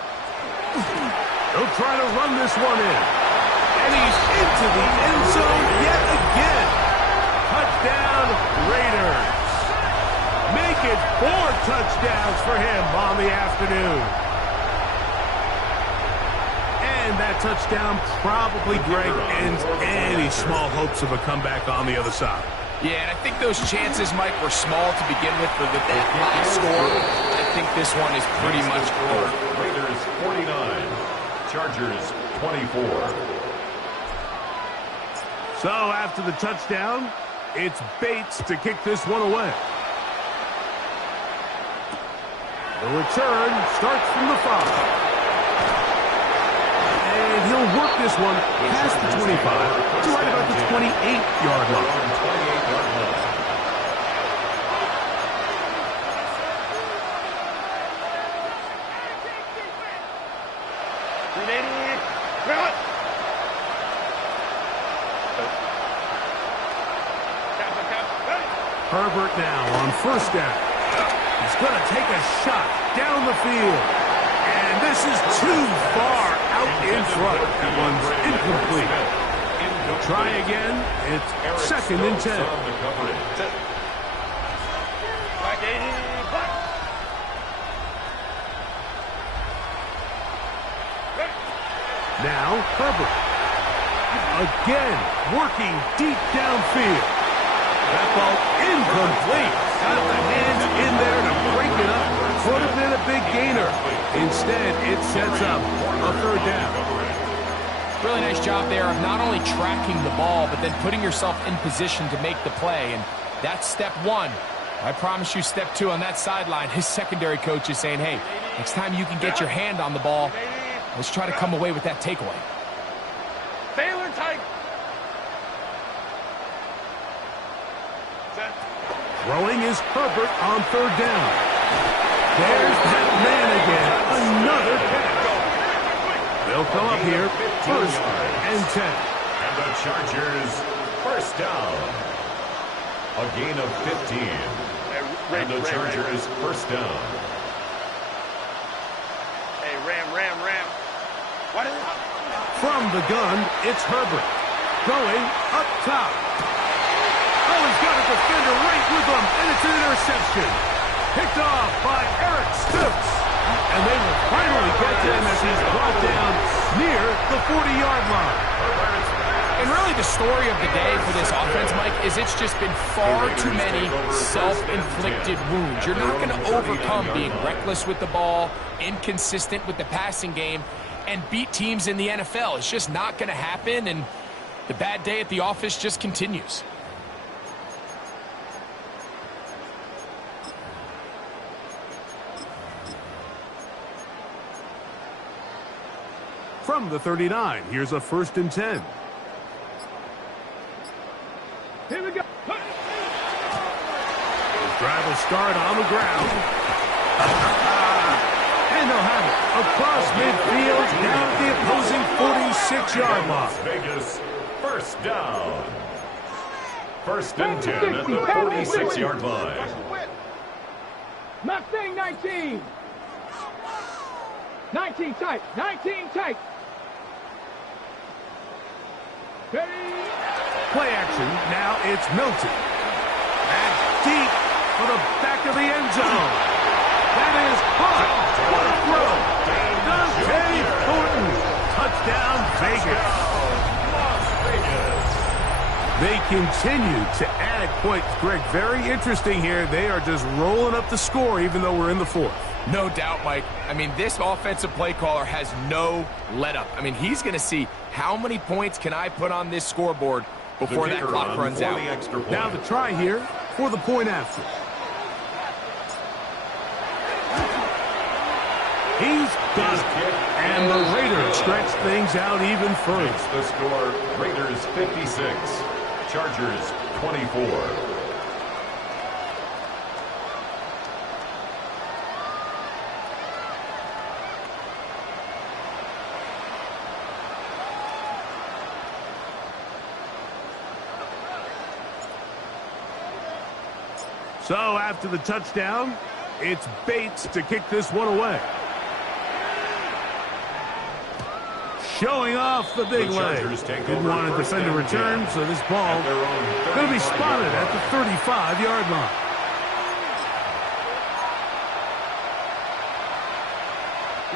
They'll try to run this one in. And he's into the end zone yet again. Touchdown, Raiders. Make it 4 afternoon. And that touchdown probably, Greg, ends any small hopes of a comeback on the other side. Yeah, and I think those chances, Mike, were small to begin with for that high score. I think this one is pretty much over. Raiders 49, Chargers 24. So after the touchdown, it's Bates to kick this one away. The return starts from the 5. And he'll work this one past the 25 to right about the 28-yard line. Herbert now on first down. He's going to take a shot down the field. And this is too far out in front. That one's incomplete. He'll try again. It's 2nd and 10. Now Herbert. Again, working deep downfield. That ball incomplete. Got the hands in there to break it up. Could have been a big gainer. Instead, it sets up a 3rd down. Really nice job there of not only tracking the ball, but then putting yourself in position to make the play. And that's step 1. I promise you step 2 on that sideline. His secondary coach is saying, hey, next time you can get your hand on the ball, let's try to come away with that takeaway. Baylor tight. Throwing is Herbert on 3rd down. There's that man again. Another catch. They'll come up here 1st and 10. And the Chargers 1st down. A gain of 15. And the Chargers 1st down. Hey, Ram. What is it? From the gun, it's Herbert. Going up top. Oh, he's got a defender right with him, and it's an interception. Picked off by Eric Stokes. And they will finally get to him as he's brought down near the 40-yard line. And really the story of the day for this offense, Mike, is it's just been far too many self-inflicted wounds. You're not going to overcome being reckless with the ball, inconsistent with the passing game, and beat teams in the NFL. It's just not going to happen, and the bad day at the office just continues. From the 39, here's a 1st and 10. Here we go. Drive will start on the ground. And they'll have it across midfield down at the opposing 46-yard line. Las Vegas 1st down. 1st and 10 at the 46-yard line. Mustang 19. 19 tight. 19 tight. Ready. Play action. Now it's Milton. That's deep for the back of the end zone. That is caught. What a throw. Dante Thornton. Touchdown, Vegas. They continue to add points. Greg, very interesting here. They are just rolling up the score even though we're in the 4th. No doubt, Mike. I mean, this offensive play caller has no let-up. I mean, he's going to see how many points can I put on this scoreboard before that clock runs out. Now the try here for the point after. He's got it. And the Raiders stretch things out even further. Makes the score Raiders 56, Chargers 24. So after the touchdown, it's Bates to kick this one away. Showing off the big leg. Didn't want to defend a return, so this ball going to be spotted at the 35-yard line.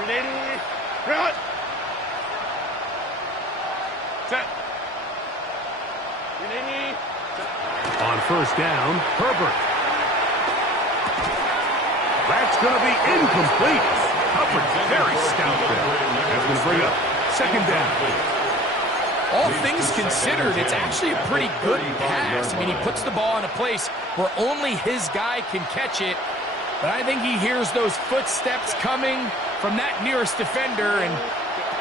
Ready, run. Set. Ready. On first down, Herbert. That's going to be incomplete. Coverage very stout there. That's going to bring up second down. All things considered, it's actually a pretty good pass. I mean, he puts the ball in a place where only his guy can catch it. But I think he hears those footsteps coming from that nearest defender, and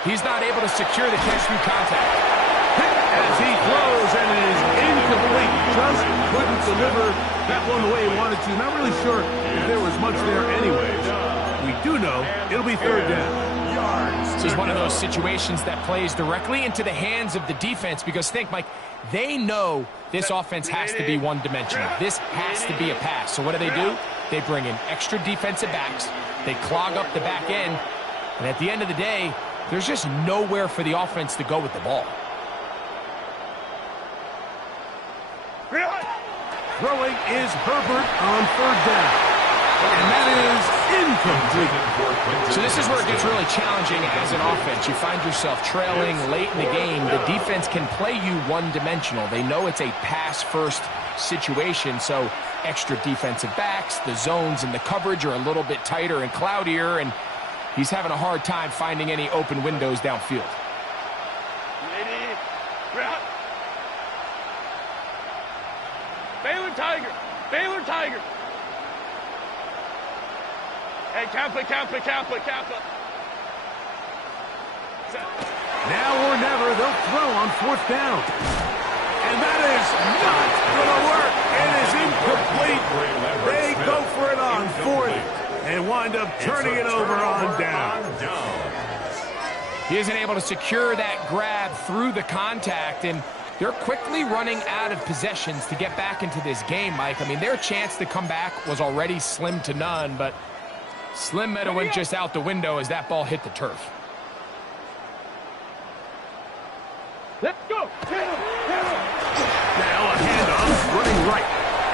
he's not able to secure the catch through contact. As he throws, and it is incomplete. Just couldn't deliver that one the way he wanted to. Not really sure if there was much there anyways. We do know it'll be third down. This is one of those situations that plays directly into the hands of the defense because, think, Mike, they know this offense has to be one-dimensional. This has to be a pass. So what do? They bring in extra defensive backs. They clog up the back end. And at the end of the day, there's just nowhere for the offense to go with the ball. Throwing is Herbert on third down. And that is incomplete. So this is where it gets really challenging as an offense. You find yourself trailing late in the game. The defense can play you one-dimensional. They know it's a pass-first situation, so extra defensive backs, the zones and the coverage are a little bit tighter and cloudier, and he's having a hard time finding any open windows downfield. Baylor Tiger. Baylor Tiger. Hey, Kappa. Now or never, they'll throw on fourth down. And that is not going to work. It is incomplete. They go for it on fourth and wind up turning it over on down. He isn't able to secure that grab through the contact, and they're quickly running out of possessions to get back into this game, Mike. I mean, their chance to come back was already slim to none, but Slim Meadow went just out the window as that ball hit the turf. Let's go. Now a handoff running right.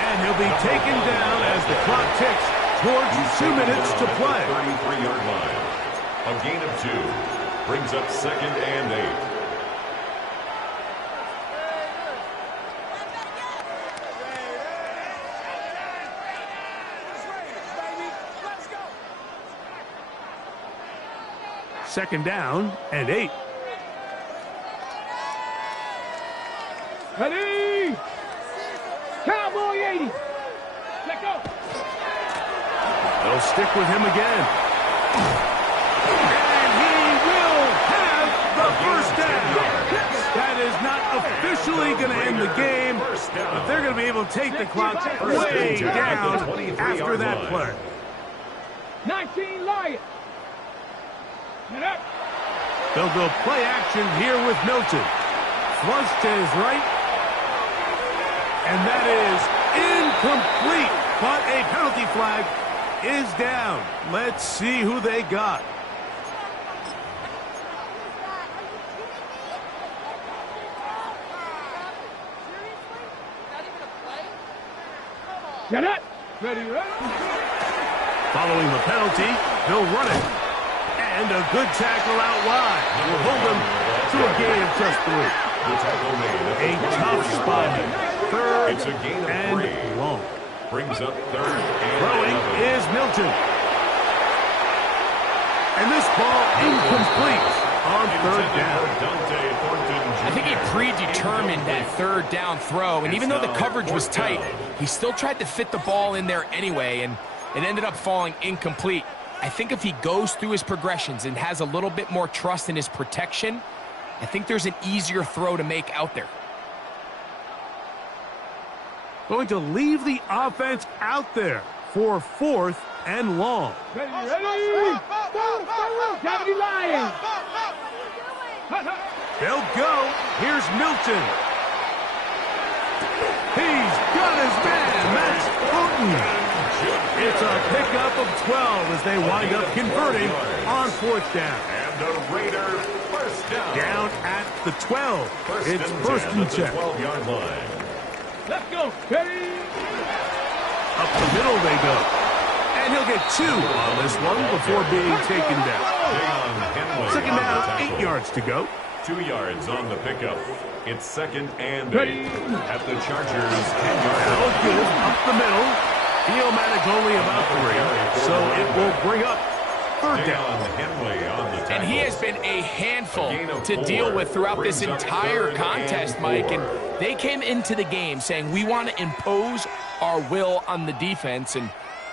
And he'll be taken down as the clock ticks towards 2 minutes to play. 33-yard line. A gain of 2. Brings up second and 8. Second down and 8. Ready. Cowboy 80. Let go. They'll stick with him again. And he will have the first down. That is not officially going to end the game, but they're going to be able to take the clock way down after that play. 19 Lions. They'll go play action here with Milton. Flush to his right. And that is incomplete. But a penalty flag is down. Let's see who they got. Get it. Ready. Following the penalty, they'll run it. And a good tackle out wide. Will hold them to a gain of just 3. A tough spot. Third It's a gain of and 3. long. Brings up third and Throwing 11. is Milton. And this ball incomplete on third down. I think he predetermined that third down throw, and even though the coverage was tight, he still tried to fit the ball in there anyway, and it ended up falling incomplete. I think if he goes through his progressions and has a little bit more trust in his protection, I think there's an easier throw to make out there. Going to leave the offense out there for fourth and long. Ready. Deputy Lions. They'll go. Here's Milton. He's got his man. That's Fulton. It's a pickup of 12 as they wind up converting on fourth down. And the Raiders first down. Down at the 12. It's first and 10. 12-yard line. Let's go. Ready. Up the middle they go. And he'll get 2 on this one before being taken down. Second down, 8 yards to go. 2 yards on the pickup. It's 2nd and 8 at the Chargers' 10-yard line. That'll give up the middle. Field-Matic only about 3, so it will bring up 3rd down. And he has been a handful to deal with throughout this entire contest, Mike. And they came into the game saying, we want to impose our will on the defense, and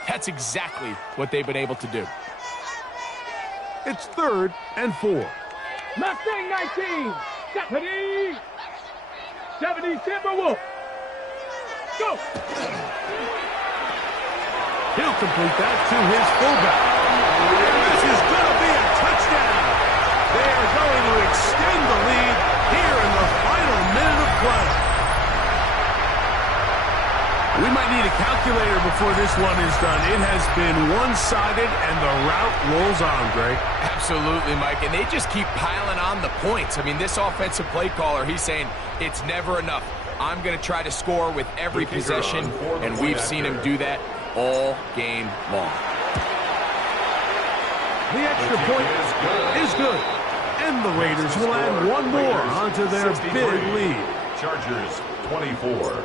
that's exactly what they've been able to do. It's 3rd and 4. Mustang 19. 70 Timberwolf. Go. He'll complete that to his fullback. This is going to be a touchdown. They are going to extend the lead here in the final minute of play. We might need a calculator before this one is done. It has been one-sided, and the route rolls on, Greg. Absolutely, Mike, and they just keep piling on the points. I mean, this offensive play caller, he's saying it's never enough. I'm going to try to score with every possession, and we've seen him do that all game long. The extra point is good, and the Raiders will add one more onto their big lead. Chargers 24.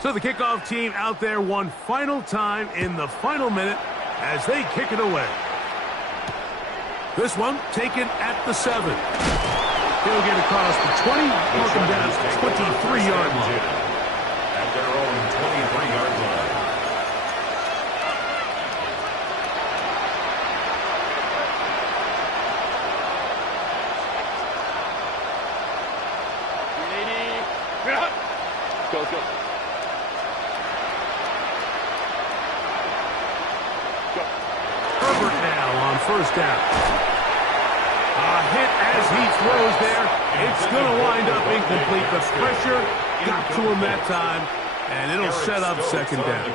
So the kickoff team out there one final time in the final minute as they kick it away. This one taken at the 7. He'll get across the 20, welcome down to the 23-yard line. At their own 23-yard line. Go, go. Herbert now on 1st down. A hit as he throws there. It's going to wind up incomplete. The pressure got to him that time, and it'll set up 2nd down.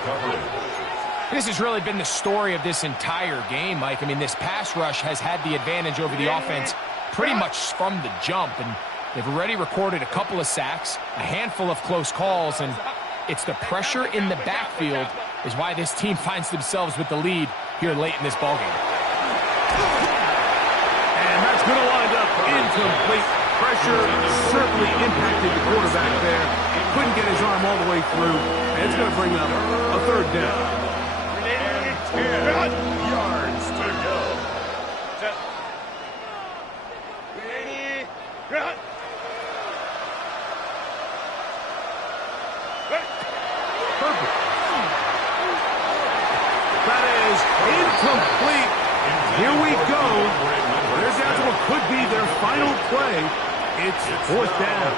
This has really been the story of this entire game, Mike. I mean, this pass rush has had the advantage over the offense pretty much from the jump, and they've already recorded a couple of sacks, a handful of close calls, and it's the pressure in the backfield is why this team finds themselves with the lead here late in this ballgame. And that's going to wind up incomplete. Pressure certainly impacted the quarterback there. Couldn't get his arm all the way through, and it's going to bring up a 3rd down. 10 yards to go. Perfect. That is incomplete. Here we go. They're down to what could be their final play. It's 4th down.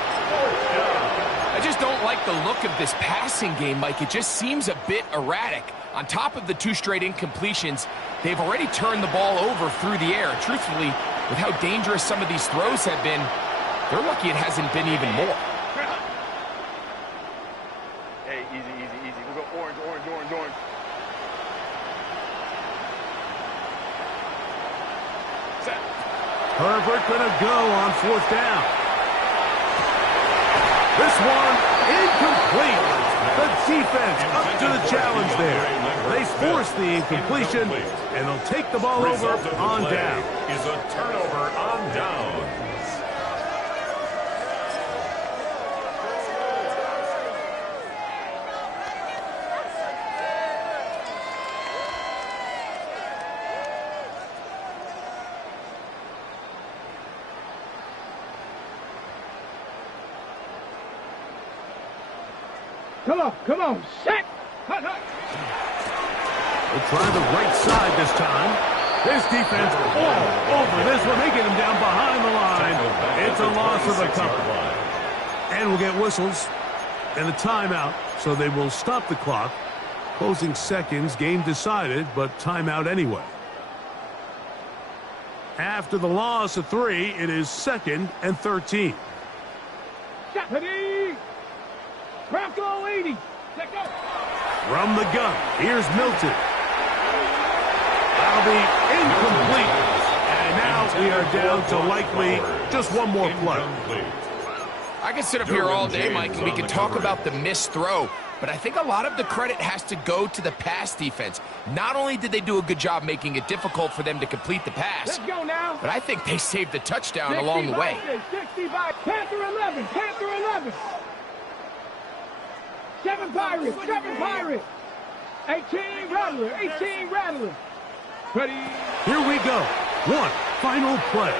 I just don't like the look of this passing game, Mike. It just seems a bit erratic. On top of the 2 straight incompletions, they've already turned the ball over through the air. Truthfully, with how dangerous some of these throws have been, they're lucky it hasn't been even more. Hey, easy, easy, easy. We'll go orange, orange, orange, orange. Set. Herbert going to go on 4th down. This one incomplete. The defense up to the challenge there. They force the incompletion, and they'll take the ball over on down. Is a turnover on downs. Come on, set. Hut, hut. They'll try the right side this time. This defense all over this one. They get him down behind the line. It's a loss of a couple. And we'll get whistles and a timeout, so they will stop the clock. Closing seconds, game decided, but timeout anyway. After the loss of 3, it is 2nd and 13. Deputy! Bronco 80. Let go. From the gun, here's Milton. That'll be incomplete. And now we are down to likely just one more play. I can sit up here all day, Mike, and we can talk about the missed throw, but I think a lot of the credit has to go to the pass defense. Not only did they do a good job making it difficult for them to complete the pass, Let's go now. but I think they saved the touchdown along the way. 65, Panther 11, Panther 11. 7 Pirates, 7 Pirates. 18 Rattler, 18 Rattler. Ready? Here we go. One final play.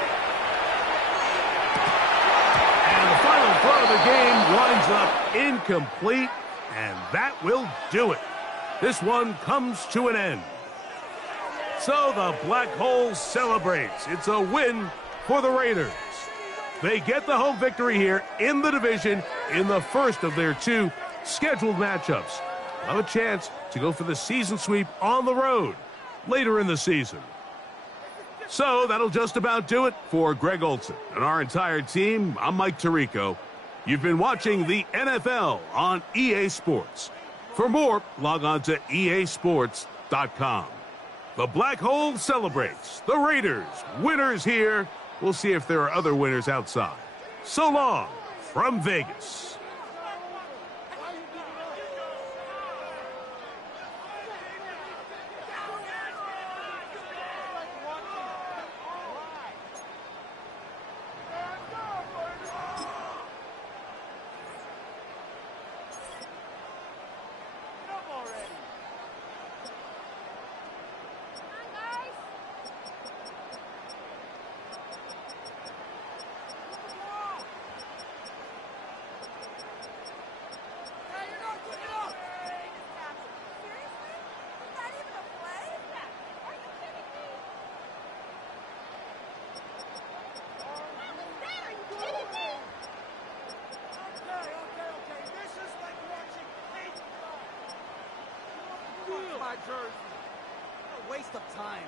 And the final throw of the game winds up incomplete, and that will do it. This one comes to an end. So the Black Hole celebrates. It's a win for the Raiders. They get the home victory here in the division in the first of their 2 scheduled matchups. Have a chance to go for the season sweep on the road later in the season. So that'll just about do it for Greg Olson and our entire team. I'm Mike Tirico. You've been watching the NFL on EA Sports. For more, log on to easports.com. The Black Hole celebrates. The Raiders, winners here. We'll see if there are other winners outside. So long from Vegas. My jersey. What a waste of time.